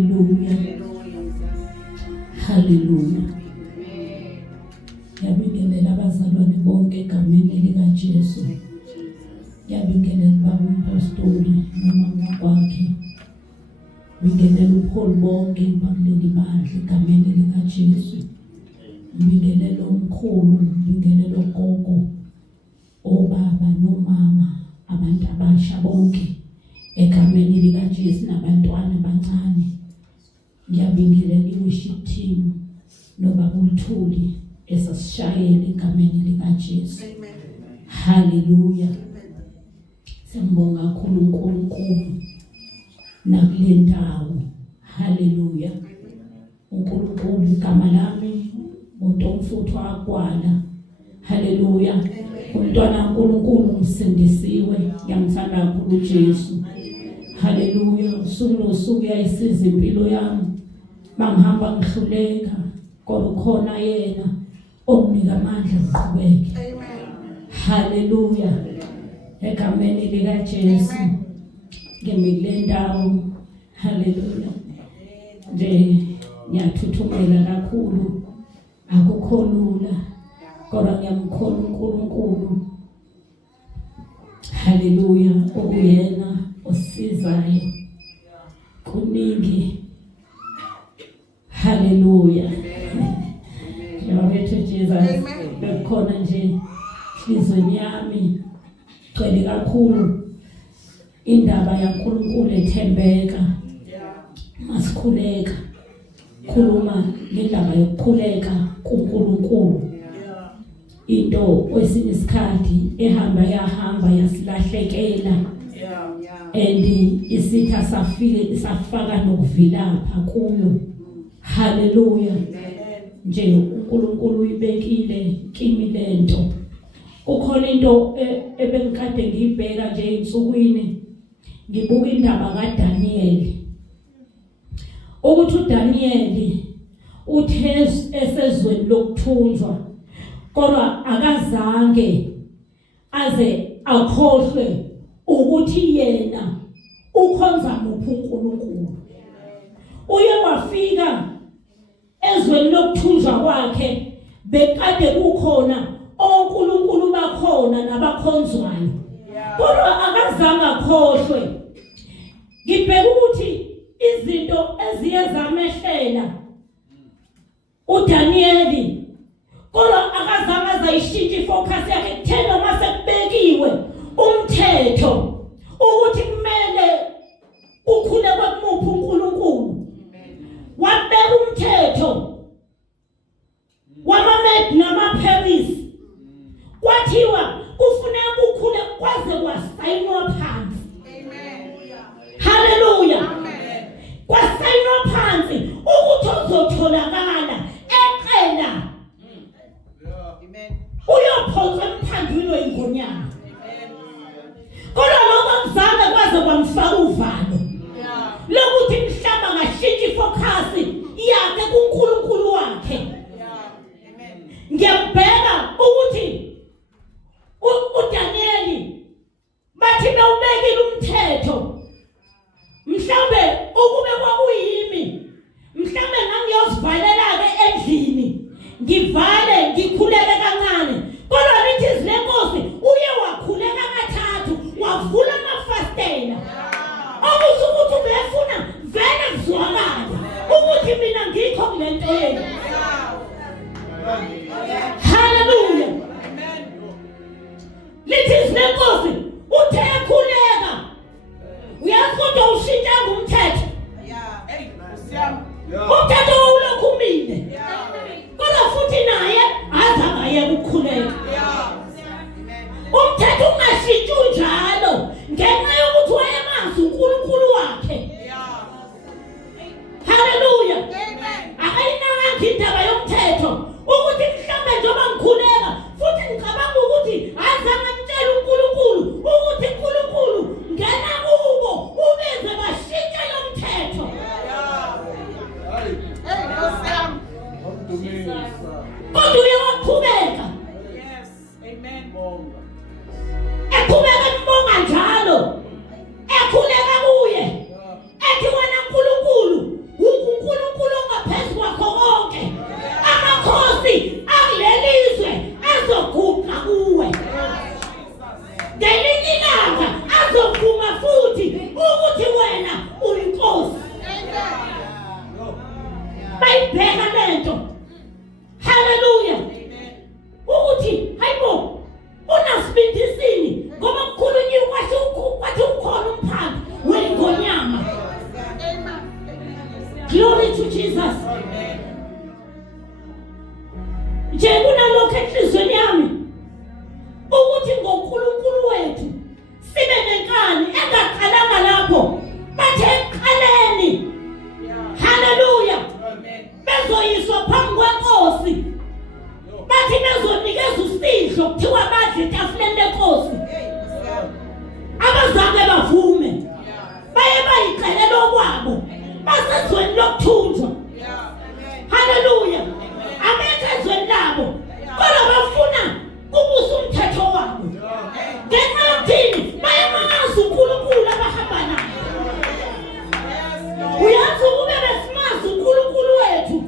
Hallelujah. Hallelujah. Ngiyabingelela abazalwane bonke egameni likaJesu. Ngiyabingelela baba umpostoli nomama wakhe. Ngibingelela uPaul bonke bakuleli bandla egameni likaJesu. Ngibingelela omkhulu, ngibingelela ogogo, obaba nomama, abantu abasha bonke egameni likaJesu nabantwana abancane. Ngiyabingelela i-worship team nobaba uLthuli esasishayela egameni likaJesu. Amen. Hallelujah. Siyambonga kakhulu uNkulunkulu nakule ndawo. Hallelujah. uNkulunkulu igama lami uNtomfuthu Agwala. Hallelujah. Umntwana kaNkulunkulu umsindisiwe. Ngiyamthanda kakhulu uJesu. Hallelujah. Usuku nosuku uyayisiza impilo yami. Mangihamba ngihluleka kodwa khona yena onginika amandla ngiqhubeke. Hallelujah. Egameni likaJesu ngimi kule ndawo. Hallelujah. Nje ngiyathuthumela kakhulu, akukho lula kodwa ngiyamkholwa uNkulunkulu. Hallelujah. Okuyena osizayo kuningi. Hallelujah. Yabethu Jesus. Bekhona nje inhlizweni yami gcwele kakhulu indaba yaNkulunkulu ethembeka. Masikhuleka khuluma ngendaba yokukhuleka kuNkulunkulu. Into kwesinye isikhathi ehamba yasilahlekela. And isitha safaka nokuvilapha kuyo. Hallelujah. Nje uNkulunkulu uyibekile kimi lento. Kukhona into ebengikade ngiyibheka nje insukwini. Ngibuka indaba kaDaniel. Ukuthi uDaniel uthe esezweni lokuthunjwa kodwa akazange aze akhohlwe ukuthi yena ukhonza muphi uNkulunkulu. Uye wafika ezweni lokuthunjwa kwakhe bekade kukhona onkulunkulu bakhona nabakhonzwayo. Kodwa akazange akhohlwe. Ngibheka ukuthi izinto eziye zamehlela uDaniel kodwa akazange azayishintsha ifocus yakhe kuthena mase kubekiwe umthetho ukuthi kumele ukhule kwakuphi uNkulunkulu. Wabeka umthetho wamaMed namaParis. Kwathiwa kufuneka ukhule kwaze kwasayinwa phansi. Amen. Hallelujah. Amen. Kwasayinwa phansi ukuthi uzotholakala eqela. Amen. Uyophonsa emthandweni weingonyama. Amen. Kodwa lokho kuzange kwaze kwamfaka uvalo. Lokuthi mhlaba ngashintsha ifocus yakhe kuNkulunkulu wakhe. Amen. Ngiyabheka ukuthi uDaniel bathi bewubekile umthetho. Mhlambe ukube kwakuyimi, mhlambe ngangiyosivalela ke endlini. Ngivale ngikhuleke kancane. Kodwa lithi izilenkosi uye wakhuleka kathathu, wavula amafastela. Okusukuthi ubefuna vele kuzwakala ukuthi mina ngikho kule nto yenu. Hallelujah. Lithi izilenkosi uthe ekhuleka. Uyazi kodwa ushintsha ngumthetho. Umthetho ulokhumile. Kodwa futhi naye azangaye ukukhuleka. Umthetho ungashintshi njalo ngenxa yokuthi wayemazi uNkulunkulu wakhe. Hallelujah. Akayinanga Glory to Jesus. Nje kunalokho enhlizweni yami ukuthi ngoNkulunkulu wethu sibe nenkani engaqalanga lapho bathe eqaleni. Hallelujah. Bezoyiswa phambi kwenkosi bathi bezonikeza usidlo kuthiwa badle etafuleni lenkosi. Abazange bavume baye bayiqelela okwabo basezweni lokuthunjwa. Hallelujah. Abezweni labo kodwa bafuna ukubusa umthetho wabo. Ngenxa yokuthini bayamazi uNkulunkulu abahamba naye. Uyazi ukube besimazi uNkulunkulu wethu.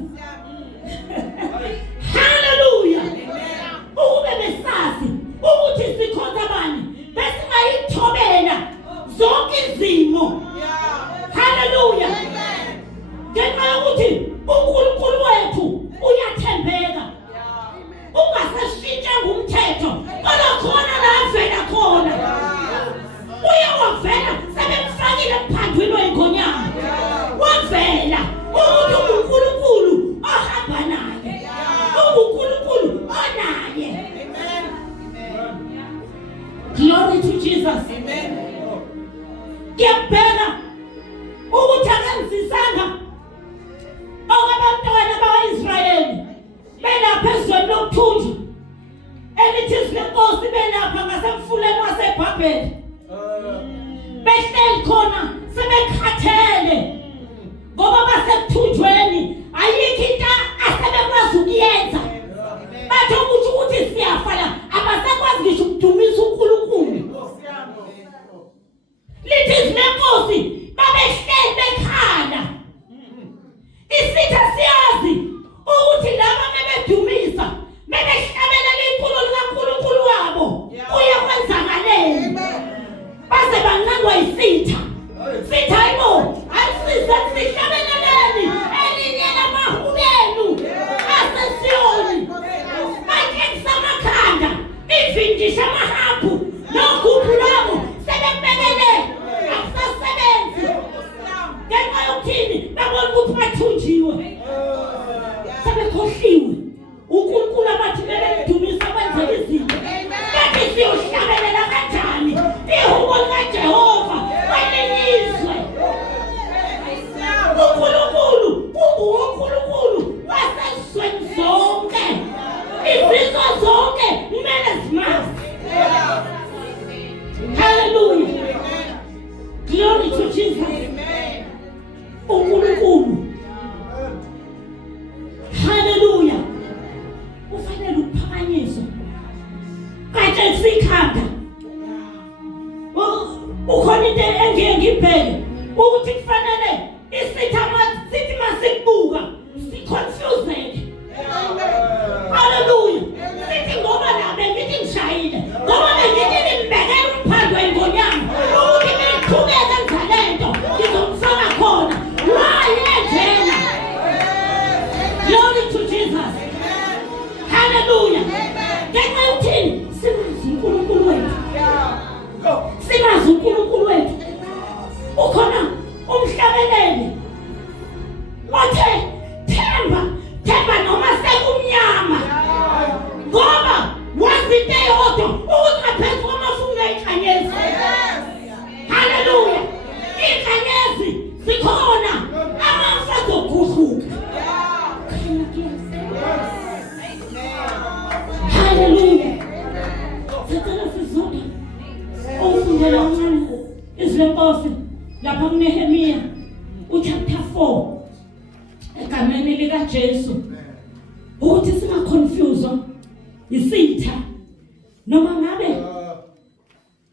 Hallelujah. Ukube besazi ukuthi sikhonza bani besingayithobela zonke izimo. Hallelujah. Ngenxa yokuthi uNkulunkulu wethu uyathembeka. Ungasashintsha ngumthetho kodwa khona la avela khona. Uyawavela sebemfakile emphandweni wenkonyama. Wavela ukuthi uNkulunkulu ohamba naye. uNkulunkulu onaye. Glory to Jesus. Ngiyabheka ukuthi akenzisanga abantwana bakwa-Israyeli belapha ezweni lokuthunjwa elithi lenkosi belapha ngasemfuleni waseBhabheli. Behleli khona sebekhathele ngoba basekuthunjweni ayikho into asebekwazi ukuyenza. Bathe ukuthi siyafa la abasakwazi ngisho ukudumisa uNkulunkulu. Lithi lenkosi babehleli bekhala. Isitha siyazi ukuthi laba bebedumisa bebehlabelela iculo likaNkulunkulu wabo uyakwenzakaleni. Base banqandwa isitha. Sitha hayibo asisize sihlabeleleni elinye lamahubenu asesiyoni. Bathekisa amakhanda ivindisha amahabhu nogubhu labo sebebekele akusasebenzi. Ngenxa yokuthini babona ukuthi bathunjiwe. Sebekhohliwe uNkulunkulu abathi bebedumisa benze izinto. Bathi siyohlabelela kanjani ihubo likaJehova kwelizwe. uNkulunkulu uNkulunkulu wasezweni zonke. Izizwe zonke kumele zimazi. Hallelujah. Glory to Jesus. uNkulunkulu. Hallelujah. Ufanele ukuphakanyiswa. Kanti sikhanda. Ukhona into engeke ngibheke ukuthi kufanele sithi masikubuka siconfused. Hallelujah. Sithi ngoba la bengithi ngishayile. Ngoba bengithi ngimbekela umphando wenkonyama. Ukuthi ngiqhubeke ngizalento ngizomfaka khona. Wayenzela. Glory to Jesus. Hallelujah. Ngenxa yokuthini simazi uNkulunkulu wethu. Simazi uNkulunkulu wethu. Ukhona umhlabeleli othe themba noma sekumnyama. Ngoba wazi into eyodwa ukuthi ngaphezu kwamafunga enkanyezi. Hallelujah. Inkanyezi zikhona amafa azoguquka. Hallelujah. Sicela sizonke ufundela uncane izwenkosi lapha kuNehemiya chapter 4 egameni likaJesu ukuthi singaconfuse isitha noma ngabe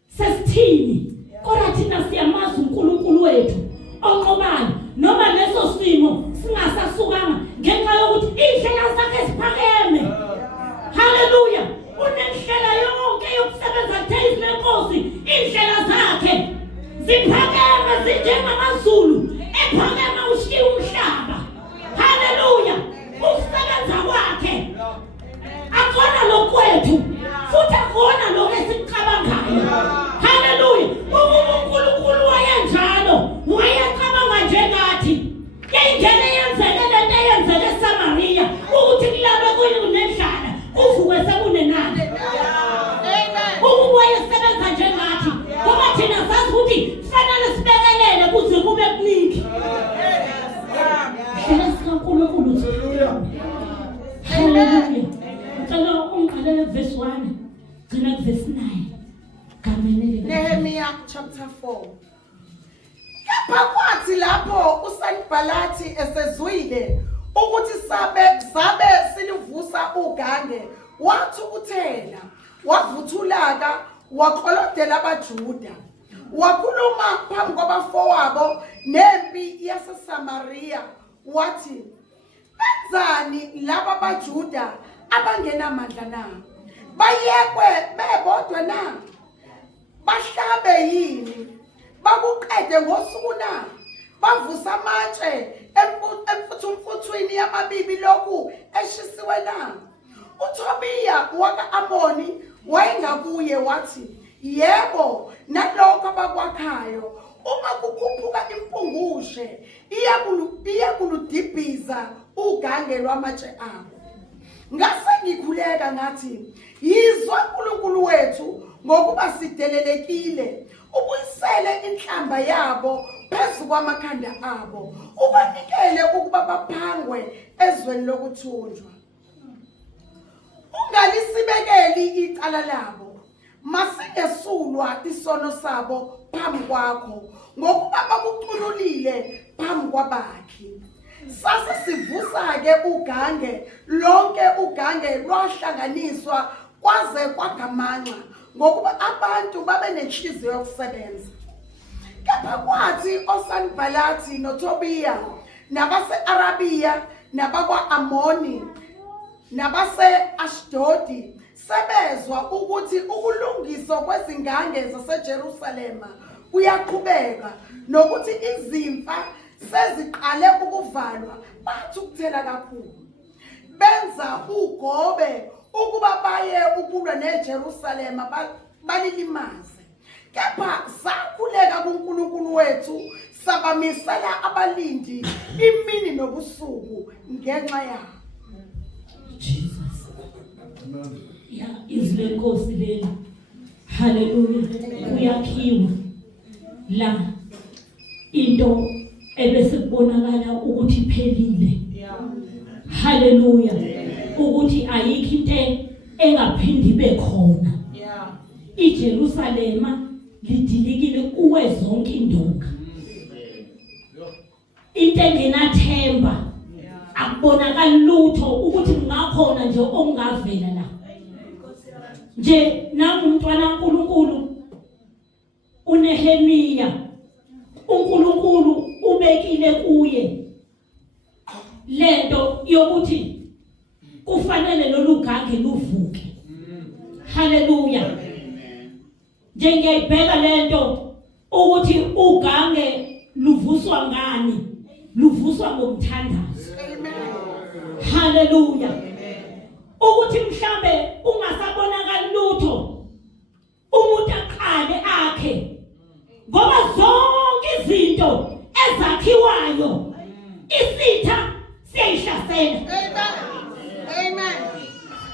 sesithini kodwa thina siyamazi uNkulunkulu wethu onqobayo noma leso simo singasasukanga ngenxa yokuthi indlela zakhe ziphakeme. Hallelujah. Unendlela yonke yokusebenza kuthezile lenkosi. Indlela zakhe ziphakeme zinjengamazulu ephakeme ushiye umhlaba. Hallelujah. Ukusebenza kwakhe akona lokwethu futhi akona Hallelujah. Ngicela ungiqalele verse 1 gcina ku verse 9. Kamene Nehemiah chapter 4. Kepha kwathi lapho uSanibhalathi esezwile ukuthi sabe silivusa ugange, wathi uthena, wavuthulaka, waqolodela abaJuda, wakhuluma phambi kwabafowabo nempi yaseSamaria, wathi, benzani laba abaJuda abangenamandla na? Bayekwe bebodwa na? Bahlabe yini? Bakuqede ngosuku na? Bavusa amatshe emfuthumfuthwini yamabibi lokhu eshisiwe na? uTobiya waka-Amoni wayengakuye wathi, yebo, nalokho abakwakhayo, uma kukhuphuka impungushe iyakuludibhiza ugange lwamatshe abo. Ngase ngikhuleka ngathi, yizwa uNkulunkulu wethu ngokuba sidelelekile, ubuyisele inhlamba yabo phezu kwamakhanda abo, ubanikele ukuba baphangwe ezweni lokuthunjwa. Ungalisibekeli icala labo, masingesulwa isono sabo phambi kwakho, ngokuba bakucululile phambi kwabakhi. Sasisivusa-ke ugange, lonke ugange lwahlanganiswa kwaze kwagamanxa, ngokuba abantu babe nenhliziyo yokusebenza. Kepha kwathi oSanibhalathi noTobiya nabase-Arabiya nabakwa-Amoni nabase-Ashdodi sebezwa ukuthi ukulungiswa kwezingange zaseJerusalema kuyaqhubeka, nokuthi izimfa seziqale ukuvalwa, bathi ukuthela kakhulu. Benza ugobe ukuba baye ukulwa neJerusalema balilimaze. Kepha sakhuleka kuNkulunkulu wethu, sabamisela abalindi imini nobusuku ngenxa yabo. Jesus. Ya izwi lenkosi leli. Hallelujah. Kuyakhiwa la into ebese kubonakala ukuthi iphelile. Hallelujah. Ukuthi ayikho into engaphindi ibe khona. iJerusalema lidilikile kuwe zonke indonga. Into engenathemba, akubonakala lutho ukuthi kungakhona nje okungavela la. Nje nangumntwana kaNkulunkulu uNehemiya, uNkulunkulu ubekile kuye lento yokuthi kufanele lolu gange luvuke. Hallelujah. Nje ngiyibheka lento ukuthi ugange luvuswa ngani? Luvuswa ngomthandazo. Hallelujah. Ukuthi mhlambe ungasabonakala lutho, umuntu aqale akhe, ngoba zonke izinto ezakhiwayo isitha siyayihlasela. Amen.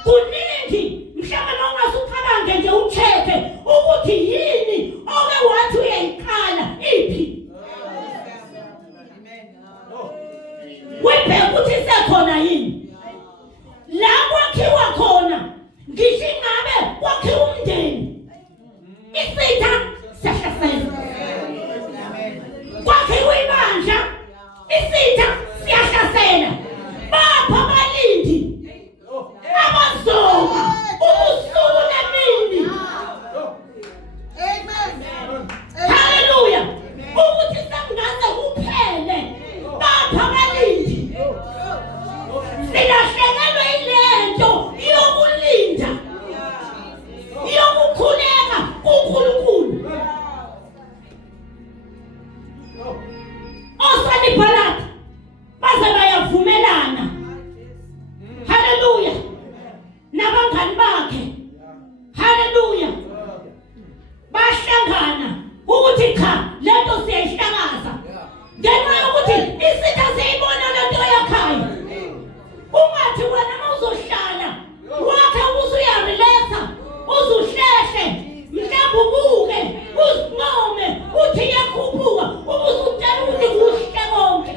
Kuningi mhlawumbe nongasucabange nje ucheke ukuthi yini oke wathi uyayiqala iphi. Webheka ukuthi sekhona yini la kwakhiwa khona, ngisho ingabe kwakhiwa umndeni, isitha siyahlasela. Kwakhiwa ibandla, isitha siyahlasela. Bapha abalindi abazoma ubusuku nemini. Hallelujah. Ukuthi sekungase kuphele, bapha abalindi. Silahlekelwe ilento yokulinda, yokukhuleka kuNkulunkulu. oSanibhalathi baze bayavumelana. Hallelujah. Nabangani bakhe. Hallelujah. Bahlangana ukuthi cha lento siyayihlakaza. Ngenxa yokuthi isitha siyibona lento yakhaya. Ungathi wena mawuzohlala wakhe usuyarelesa, uzuhlehle, mhlawumbe ubuke, uzinqome, uthi iyakhuphuka, ubusutshela ukuthi kuhle konke.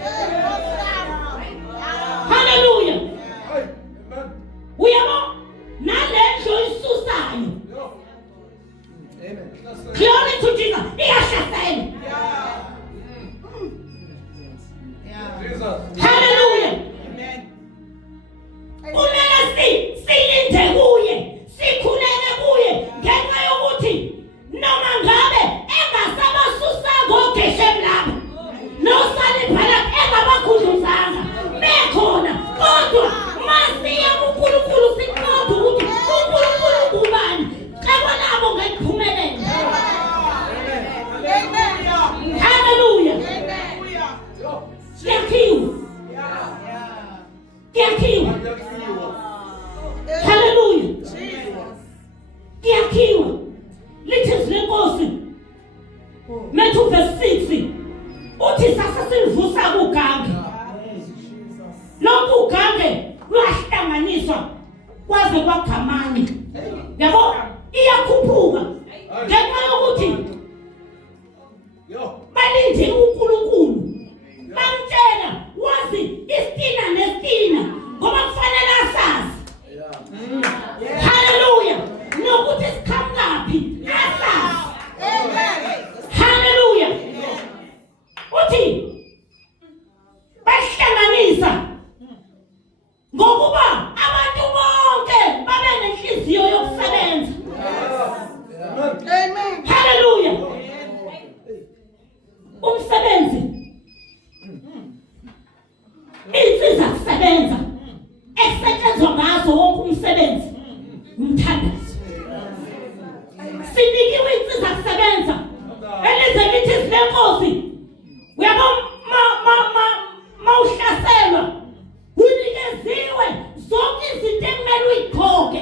Kuyakhiwa. Hallelujah. Kuyakhiwa. Lithi izwi lenkosi Matthew verse 6 uthi sasa sivusa ugange. Lokhu ugange lwahlanganiswa kwaze kwagamani. Yabo iyakhuphuka. Ngenxa yokuthi balinde uNkulunkulu. Bamtshela wazi istina nestina ngoba kufanele asazi. Hallelujah. Nokuthi sikhangaphi asazi. Hallelujah. Uthi bahlanganisa ngokuba abantu bonke babe nenhliziyo yokusebenza. Amen. Hallelujah. Umsebenzi insiza kusebenza esetshenzwa ngazo wonke umsebenzi umthandazo. Sinikiwe insiza kusebenza elize lithi silenkosi. Uyabo mawuhlaselwa unikeziwe zonke izinto ekumele uyigqoke.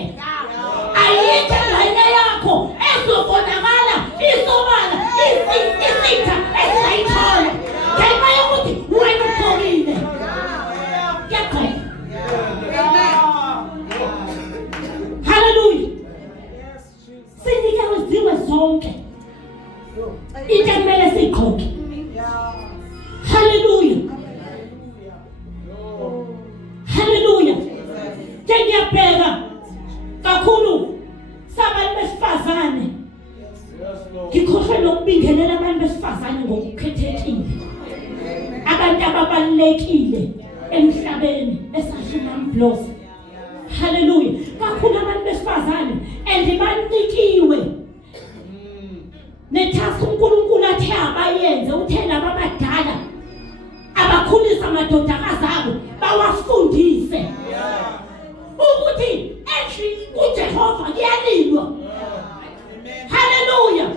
Ayikho ingane yakho ezobonakala isobala isitha esingayithola ngenxa yokuthi wena ugqokile. Hallelujah. Sinikeziwe zonke into ekumele siyigqoke. Hallelujah. Hallelujah. Ngiyabheka kakhulu sabantu besifazane. Ngikhohlwe lokubingelela abantu besifazane ngokukhethekile. Abantu ababalulekile emhlabeni esashuma mblozi. Hallelujah. Kakhulu abantu besifazane andibanikiwe netask uNkulunkulu athe abayenze uthe laba abadala abakhulisa amadodakazi abo bawafundise ukuthi actually uJehova kuyalilwa. Hallelujah.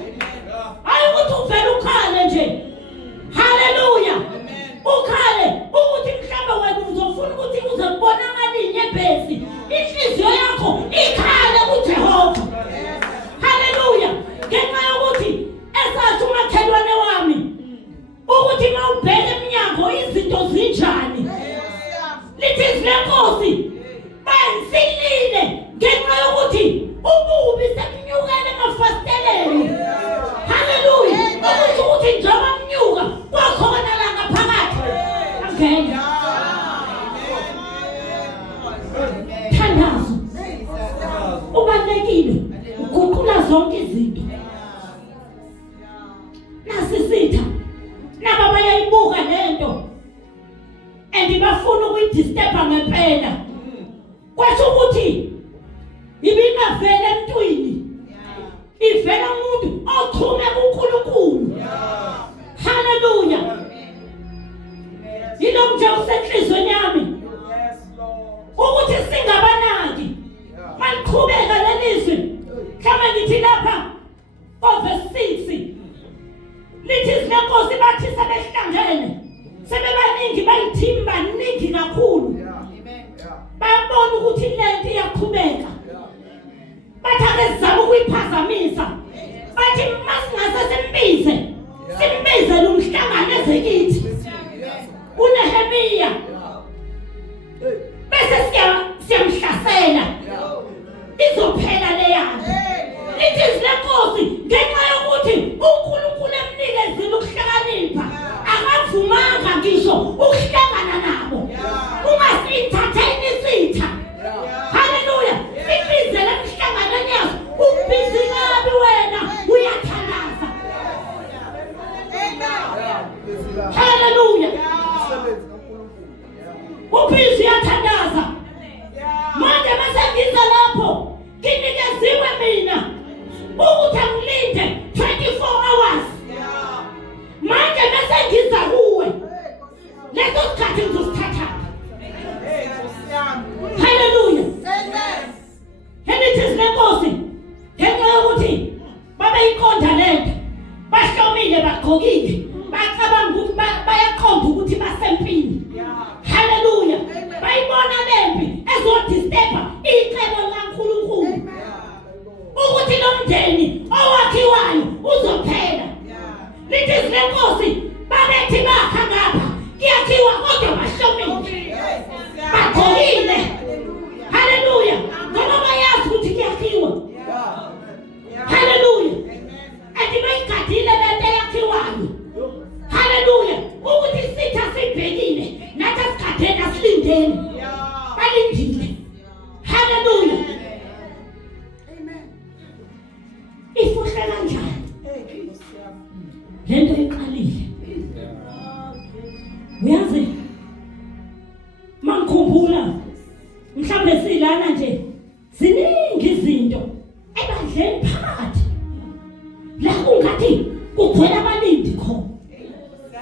Hayi ukuthi uvela ukhale nje. Hallelujah. Ukhale ukuthi mhlawumbe wena uzofuna ukuthi uze kubonakale inyembezi. Inhliziyo yakho ikhale kuJehova. Hallelujah. Ngenxa yokuthi esathi umakhelwane wami ukuthi mawubheka eminyango izinto zinjani. Lithi silenkosi bayisilile ngenxa yokuthi ububi sekunyukele emafasteleni. Hallelujah. Ukuthi njengoba mnyuka kwakhona la ngaphakathi. Okay. Thandazo. Ubalekile ukuguqula zonke izinto. Nasisitha naba bayayibuka lento andibafuna ukuyidisturba ngempela. Kwasho ukuthi ibingavela emntwini ivela umuntu ochume kuNkulunkulu. Hallelujah. Yilo nje usenhlizweni yami ukuthi singabanaki maliqhubeka lelizwi. Mhlawumbe ngithi lapha verse 6 lithi izinkosi bathi sebehlangene sebebaningi bayithimba baningi kakhulu. Babona ukuthi lento iyaqhubeka. Bathi akezama ukuyiphazamisa. Bathi masingase simbize lo mhlangano ezekithi. uNehemiya bese siyamhlasela izophela le yanto. Lithi izinkosi ngenxa yokuthi uNkulunkulu emnikezile ukuhlakanipha akavumanga ngisho ukuhlangana nabo. Ungasithatheni isitha. Hallelujah. Sibizele emhlanganweni yazo ubhizi kabi wena uyathandaza. Hallelujah. Ubhizi uyathandaza. Manje masengiza lapho nginikeziwe mina ukuthi angilinde 24 hours. Manje masengiza kuwe leso sikhathi ngizosithatha. Hallelujah. Amen. Helithi izinkosi ngenxa yokuthi babeyiqonda lento bahlomile bagqokile bacabanga ukuthi bayaqonda ukuthi Uyazi mangikhumbula mhlawumbe silana nje ziningi izinto ebadleni phakathi la kungathi kugcwele abalindi khona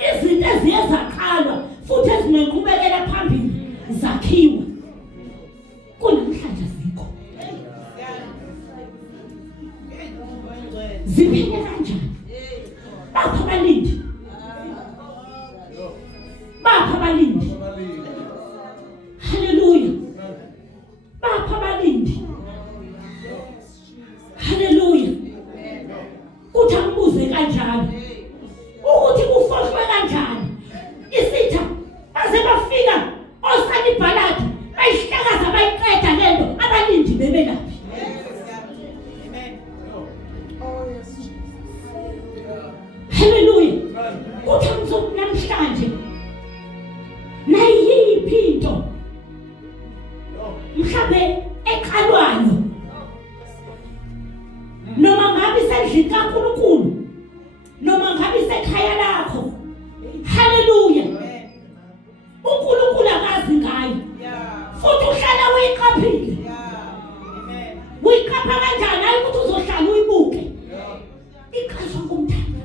izinto eziye zaqalwa futhi ezinenqubekela phambili zakhiwa kunamhlanje zikho ziphile kanjani bapha abalindi haleluya bapha abalindi haleluya uthi angibuze kanjani ukuthi kufohlwe kanjani isitha baze bafika osanibhalati bayihlakaza bayiqeda lento abalindi bebelaphi haleluya uthi angizoku namhlanje nayiphi into mhlawumbe eqalwayo noma ngabe isendlini kaNkulunkulu noma ngabe isekhaya lakho haleluya uNkulunkulu akazi ngayo futhi uhlala uyiqaphile uyiqapha kanjani hayi ukuthi uzohlala uyibuke iqhaza kumthanda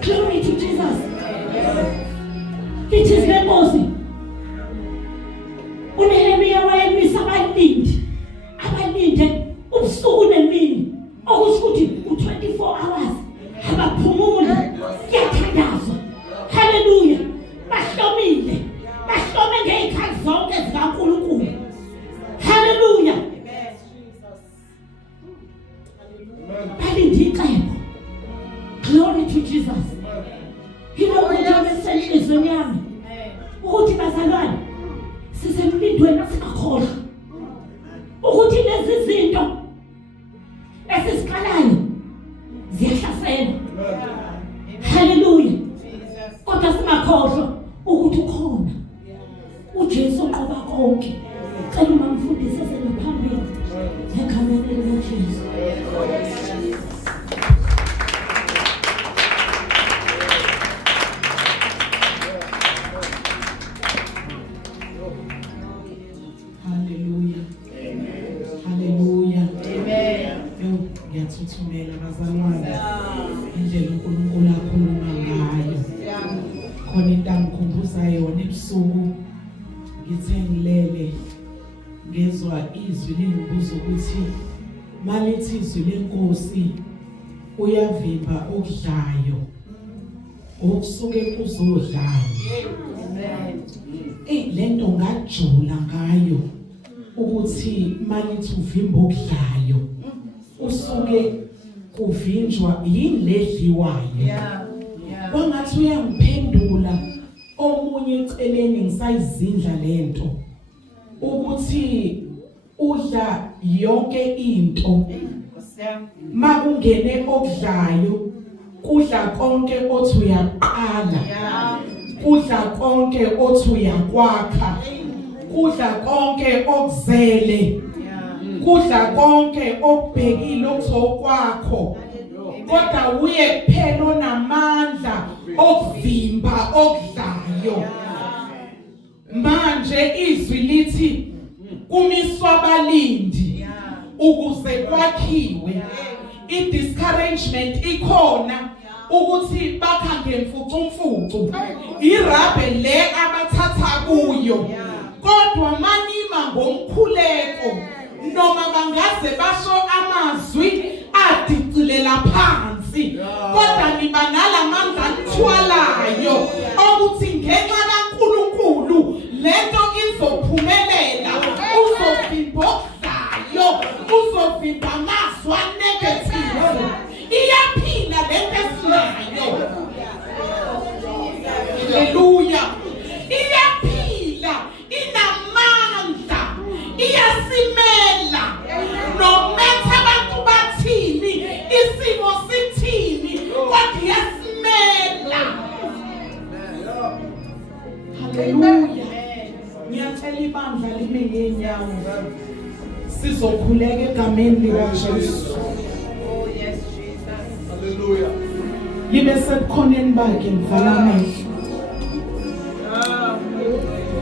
glory to Jesus it is Nkosi uNehemiya wayemisa abalinde ubusuku nemini okusho ukuthi u24 hours abaphumule kuyathandazwa haleluya bahlomile bahlome ngey'khathi zonke zikaNkulunkulu haleluya balinde icebo glory to Jesus yilokho njengoba senhlizweni yami ukuthi bazalwane sisemlindweni asikakhohlwa ukuthi lezi zinto esisiqalayo ziyahlasela haleluya kodwa singakhohlwa ukuthi ukhona uJesu oqoba konke cela uma mfundisi esenaphambili ekhameneni laJesu ngiyathuthumela bazalwane indlela uNkulunkulu akhuluma ngayo khona into angikhumbuza yona ebusuku ngithe ngilele ngezwa izwi lingibuza ukuthi malithi izwi leNkosi uyavimba okudlayo okusuke kuzodlayo lento ngajula ngayo ukuthi malithi uvimba okudlayo usuke kuvinjwa yini ledliwayo kwangathi uyangiphendula omunye eceleni ngisayizindla lento ukuthi udla yonke into makungene okudlayo kudla konke othi uyaqala kudla konke othi uyakwakha kudla konke okuzele kudla konke okubhekile okuzokwakho kodwa uye kuphela onamandla okuvimba okudlayo manje izwi lithi kumiswa abalindi ukuze kwakhiwe i-discouragement ikhona ukuthi bakha ngemfucumfucu irabe le abathatha kuyo kodwa manima ngomkhuleko noma bangaze basho amazwi adicilela phansi kodwa niba nalamandla athwalayo ukuthi ngenxa kaNkulunkulu lento izophumelela uzovimba okudlayo uzovimba amazwi negative iyaphila lento esinayo haleluya iyaphila inamandla iyasimela nometha abantu bathini isimo sithini kodwa iyasimela haleluya ngiyacela ibandla lime ngenyawo sizokhuleka egameni likaJesu Oh yes Jesus hallelujah libe sebukhoneni bakhe mvala amehlo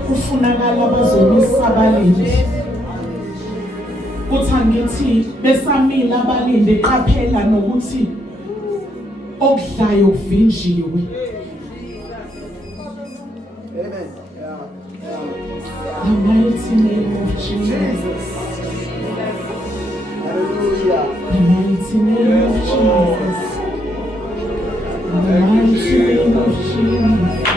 kufunakala abazomisa abalindi. Kuthi angithi besamila abalindi qaphela nokuthi okudlayo kuvinjiwe. Amen. The mighty name of Jesus. Hallelujah. The mighty name of Jesus. The mighty name of Jesus.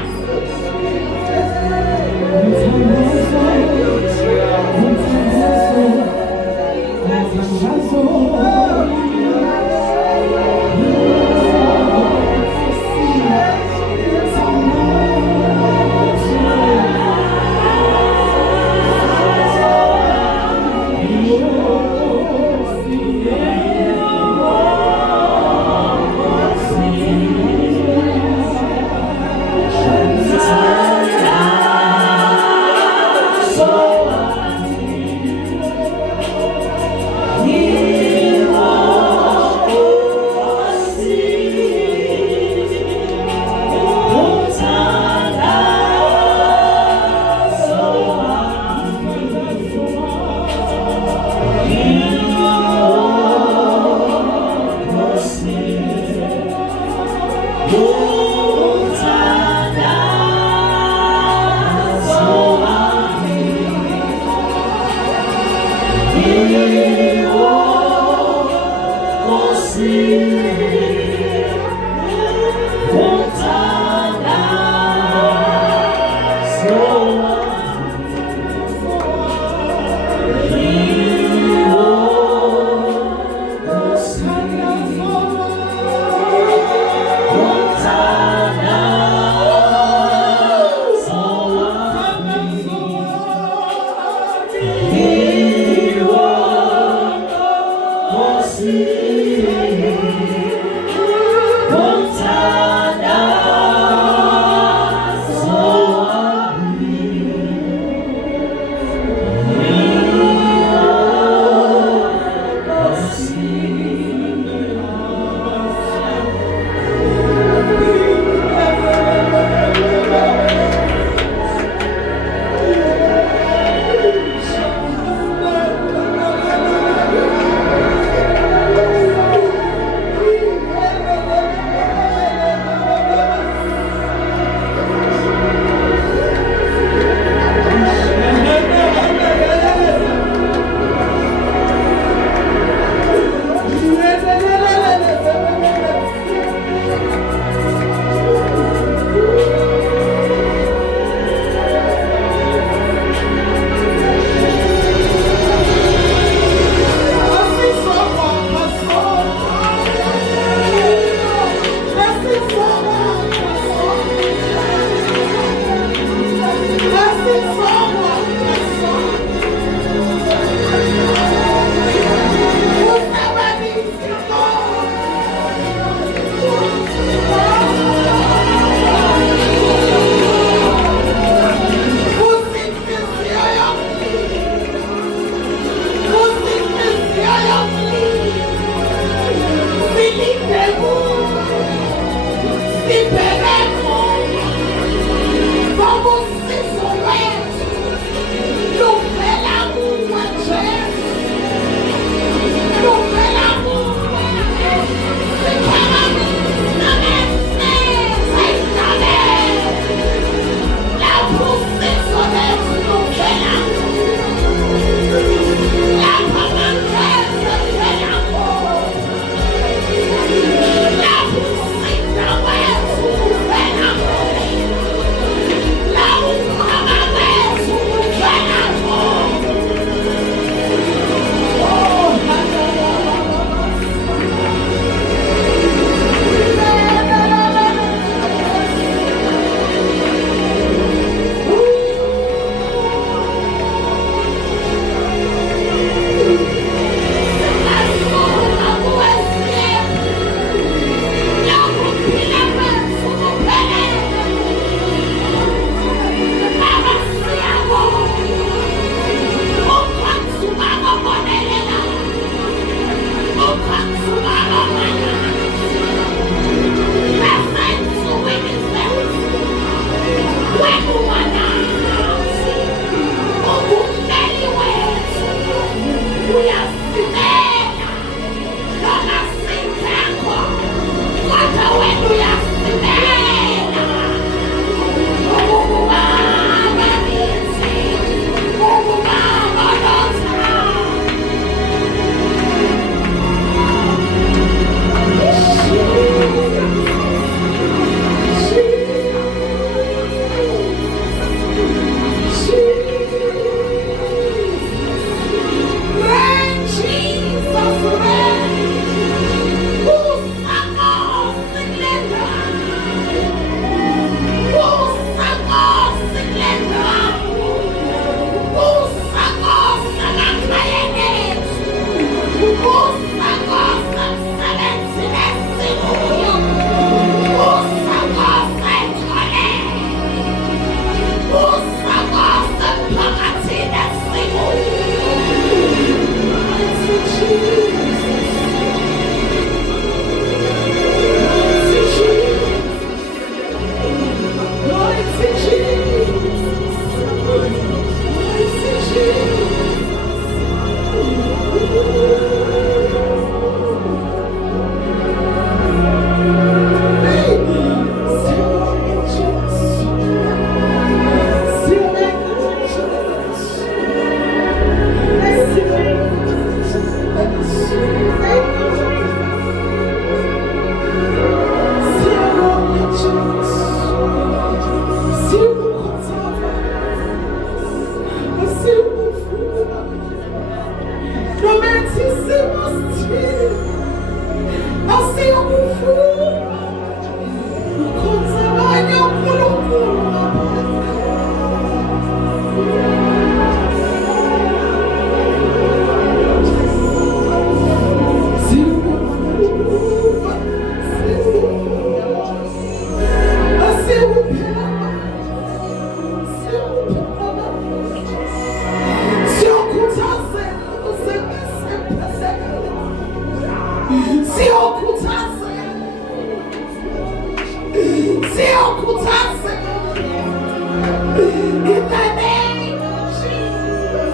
In the name of Jesus.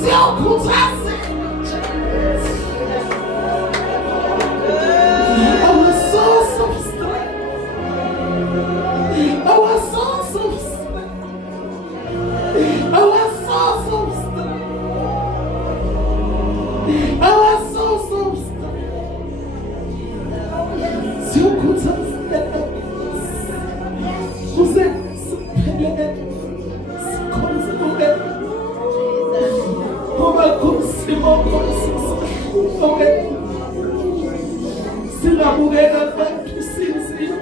Siyokhuthaza. Our source of strength. Our source of strength. Our source of strength. Our source of strength. Siyokhuthaza. Uze siphelele. Sikhonzele. Ngoba kusimo konke. Singabukela abantu sinzima.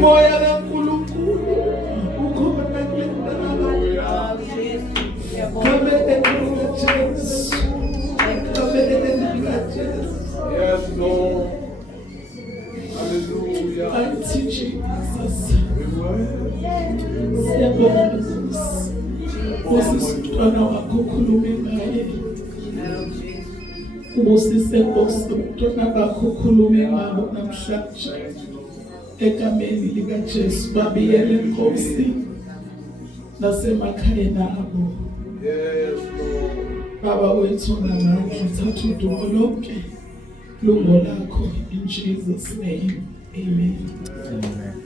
Moya na nkulunkulu ukhona kulendawo. Come and Jesus. Come and Jesus. Yes, Lord. Hallelujah. Mighty Jesus. Usisitwana wakho khulume ngaye. Ubusise umntwana bakho khulume ngabo namhlanje. Egameni likaJesu babiyele Nkosi nasemakhaya nabo. Yes, Lord. Baba wethu ngamandla thatha udumo lonke lungo lakho in Jesus name. Amen. Amen.